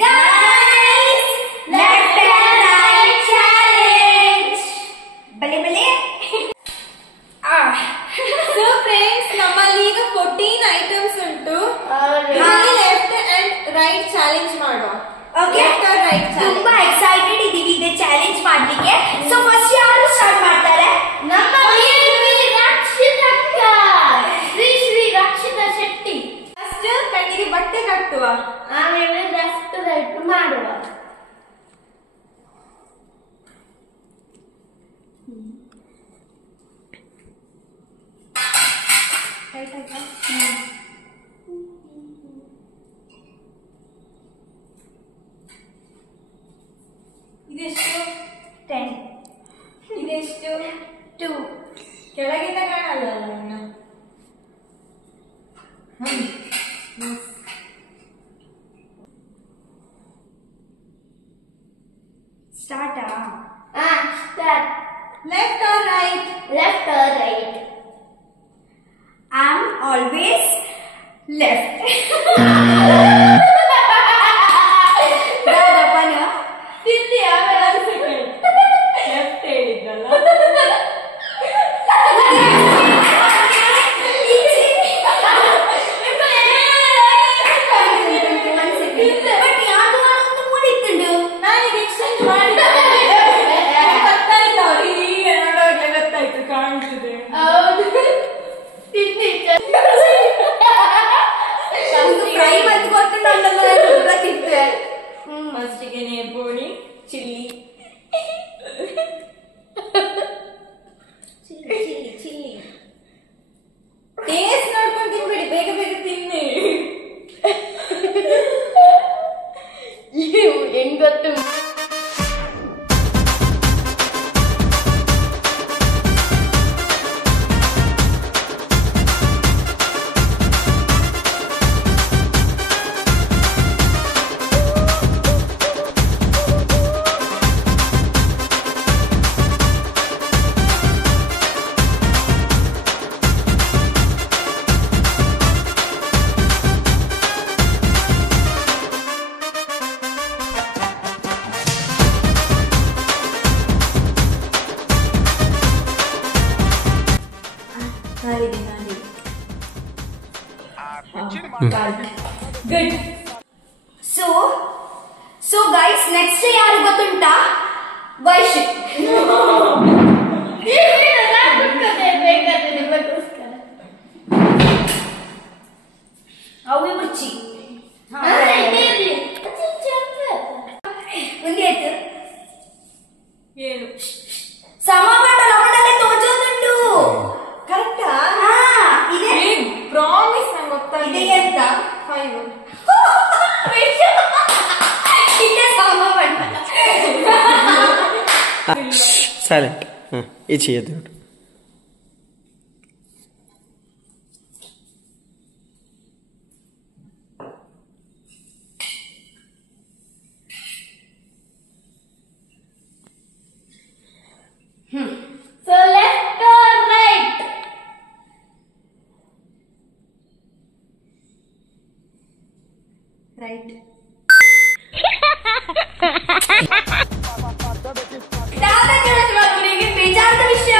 Guys, left and right challenge. Bale bale. So friends, nammali ಈಗ 14 items ಉಂಟು. Left and write challenge ಮಾಡುವ. Okay. Left and write challenge. ತುಂಬಾ excited ಇದೀವಿ ಇದೆ challenge ಮಾಡ್ಲಿಕ್ಕೆ. So first ಯಾರು ಸ್ಟಾರ್ಟ್ ಮಾಡ್ತಾರೆ? ನಮ್ಮ ರಕ್ಷಿತಕ್ಕ. ಶ್ರೀ ರಕ್ಷಿತಾ ಶೆಟ್ಟಿ. ಫಸ್ಟ್ ಕಣ್ಣಿಗೆ ಬಟ್ಟೆ ಕಟ್ಟುವ. ಆಮೇಲೆ ಲೆಫ್ಟ್ ರೈಟ್ ಮಾಡುವ. ಇದೆಷ್ಟು? 10. ಇದೆಷ್ಟು? 2. ಕೆಳಗಿಂದ ಕಾಣಲ್ಲ ನನ್ನ. Start. Start. Left or right? Left or right? I'm always left. ತಿಂದಿ ಆಮೇಲೆ ಲೆಫ್ಟ್ ಹೇಳಿದ್ದಲ್ಲ. ನಾನೀಗ ಎಕ್ಸ್ಚೇಂಜ್ ಮಾಡಿದ್ದೆ. ಗೊತ್ತಾಯ್ತು ಅವ್ರಿಗೆ, ಈಗ ನೋಡುವಾಗಲೇ ಗೊತ್ತಾಯ್ತು, ಕಾಣ್ತಿದೆ. ಫಸ್ಟಿಗೆ ನೇಪೋಳಿ ಚಿಲ್ಲಿ ಟೇಸ್ಟ್ ನೋಡ್ಕೊಂಡು ತಿನ್ಬೇಡಿ, ಬೇಗ ಬೇಗ ತಿನ್ನಿ. ಹೆಂಗ್ ಗೊತ್ತು? ಗುಡ್. ಸೊ ಗೈಸ್, ನೆಕ್ಸ್ಟ್ ಯಾರು ಗೊತ್ತುಂಟಾ? ವೈಶ್. ಅವು ರುಚಿ ಮುಂದೆ ಆಯ್ತು. ಏನು ಸಮಬಣ್ಣ ಲವಣದಲ್ಲಿ ತೋಚೋದುಂಟು. ಕರೆಕ್ಟಾ? ಇದೆ ಪ್ರಾಮಿಸ್ ನಂಗೆ ಗೊತ್ತಾಗಿದೆ. ಇದೆ ಅಂತ 5. ಇದೆ ಸಮಬಣ್ಣ. ಸೈಲೆಂಟ್. ಈಚೆ ಎದ್ದು So left or right? Right. ಬೇಜಾರದ ವಿಷಯ.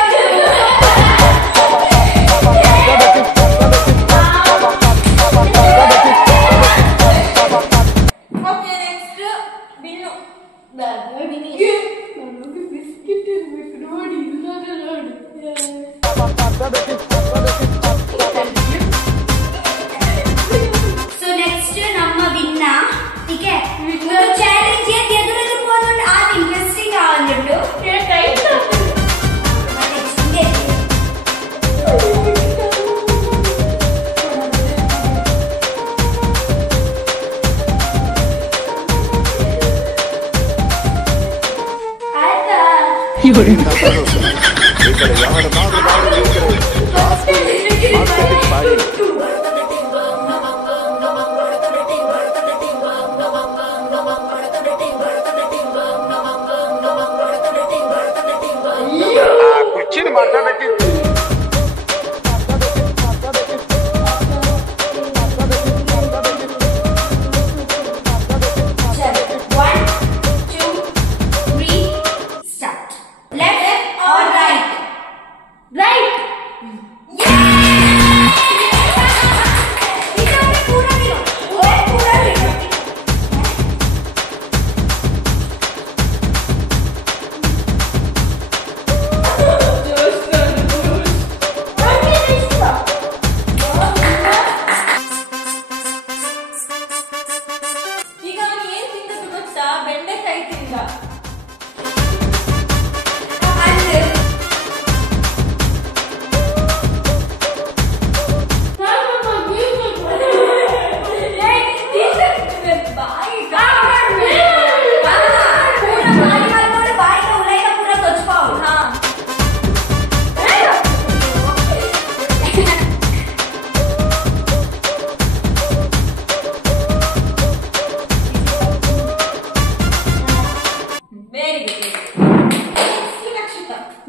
Okay, next ಬಿನ್ನು. ಬಿಸ್ಕಿಟ್ ಇರ್ಬೇಕು ನೋಡಿ. ಸೊ ನೆಕ್ಸ್ಟ್ ನಮ್ಮ ವಿನ್ನ. ಟೀಕೆ ಚಾಲೆಂಜ್ ಎದುರು ಹೋಗೋದು ಆದ ಇಂಟ್ರೆಸ್ಟಿಂಗ್ ಆಗಿಟ್ಟು ಕುರ್ಚಿನ ಮಾತಾಡಬೇಕಿತ್ತು.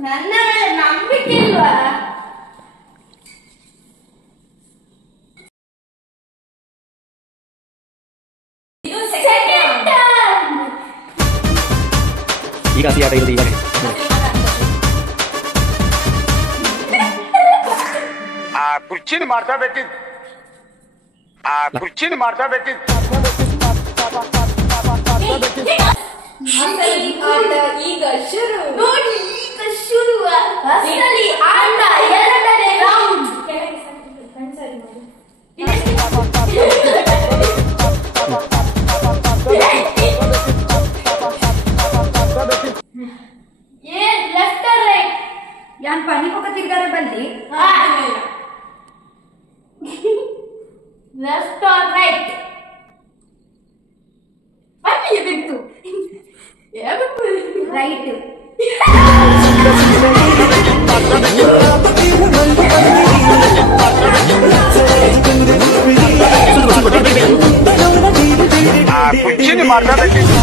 ನನ್ನ ನಂಬಿಕೆ ಇಲ್ವಾ? ಈಗ ಹಸಿ ಆಟ ಇರೋದು ಈಗ ಆ ಕುರ್ಚಿನ ಮಾಡ್ತಾ ಬೇಕಿತ್ತು ಈಗ ಶುರು ನೋಡಿ, ಈಗ ಶುರು. ಅಸಲಿ ಆಟ ಎರಡನೇ ರೌಂಡ್. ಲೆಫ್ಟ್ ರೈಟ್ ಯಾನ್ ಪನಿ ಪಕ್ಕ ತಿರ್ಗಾರ ಬಂದಿ. ಲೆಫ್ಟ್ ಆರ್ ರೈಟ್ ಬನ್ನಿ ಬಿತ್ತು ರೈಟ್. ಆ ಕುರ್ಚಿನ ಮಾಡ್ತಾ ಬೇಕಿತ್ತು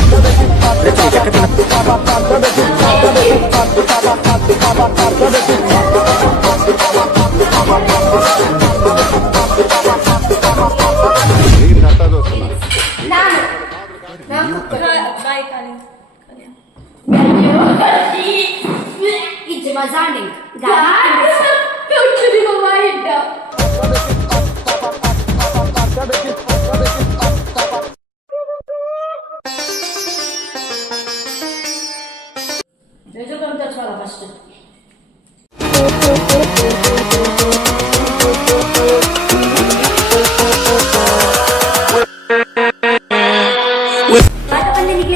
It's Mazanding. Don't you mind? There's a contact for the first.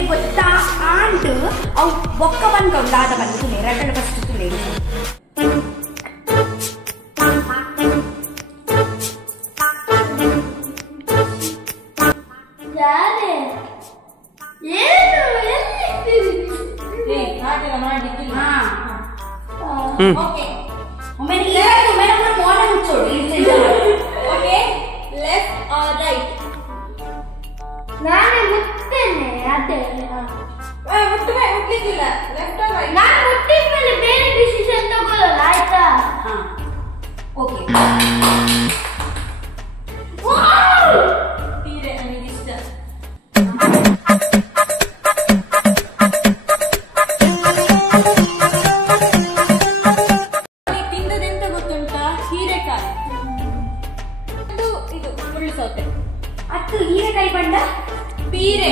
ಗೊತ್ತಾ ಆಂಟ್ ಅವು ಬೊಕ್ಕ ಬಂದ್ಕೊಂಡು ಆದ ಬಂದು ಎರಡು ಫಸ್ಟ್ ತುಲೇನು ಯಾರೇ ಏನು ಓಕೆ ಒಮ್ಮೆ ಮೋಡ ಮುಚ್ಚೋಡು. Okay left or right? ನಾನೇ ಮುಟ್ಟೇನೆ ಅದೇ ಮುಟ್ಲಿಕ್ಕಿಲ್ಲ. Left or right? ನಾನು ಮುಟ್ಟಿದ ಮೇಲೆ ಬೇರೆ ಡಿಸಿಷನ್ ತಗೊಳ್ಳಲ್ಲ, ಆಯ್ತಾ? ಓಕೆ. ತೀರೆ ನನಗೆ ಇಷ್ಟ. ತಿಂದದೆಂತ ಗೊತ್ತುಂಟಾ? ಹೀರೆಕಾಯಿ. ಇದು ಮುಳ್ಳು ಸೌತೆ. ಅದು ಹೀರೆಕಾಯಿ ಬಂಡ ಪೀರೆ.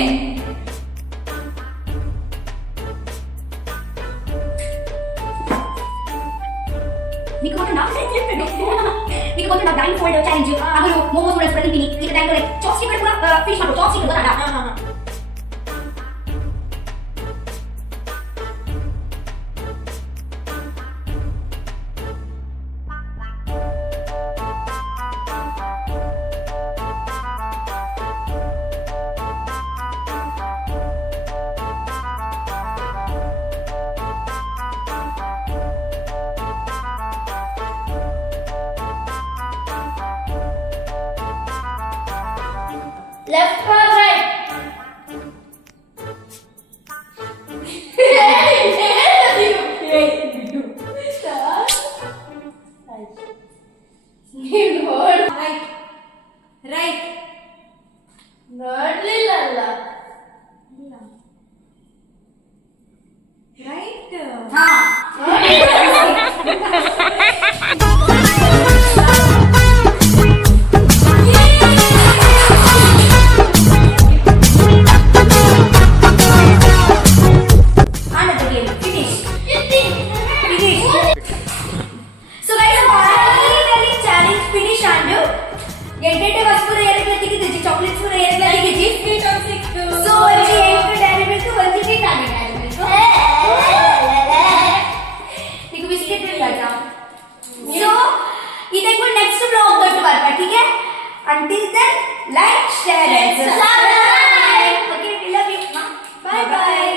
నీకు మొత్తం బ్లైండ్ ఫోల్డ్ ఛాలెంజ్ ಅವರು ಮೋಮೋಸ್ ಕೂಡ ಬರ್ತಿದ್ದೀನಿ. ಈಗ ಬ್ಯಾಂಕ್ ಚಾಪ್ಸ್ಟಿಕ್ ಕೂಡ ಫಿನಿಶ್ ಮಾಡು. ಚಾಪ್ಸ್ಟಿಕ್ ಗೊತ್ತಾ? Left or right? Right right ನೋಡ್ಲಿಲ್ಲ ರೈಟ್. ಎಂಟೆಂಟೆ ವಸ್ತುರ ಎರಡಕ್ಕೆ ತೆಗೆದಿದ್ದಿ ಚಾಕ್ಲೇಟ್ಸ್ ಕೂಡ ಎರಡಕ್ಕೆ ತೆಗೆದಿದ್ದಿ. ಸ್ವೀಟ್ ಆನ್ ಸಿಕ್ತು. ಸೊ ಒಂಜಿ ಎಂಟು ಡೈರಿ ಮಿಲ್ಕ್ ಒಂಜಿ ಸ್ವೀಟ್ ಆಗಿದೆ. आता सो इधर को नेक्स्ट ब्लॉग दो बार ठीक है until then like share and subscribe okay we love you bye bye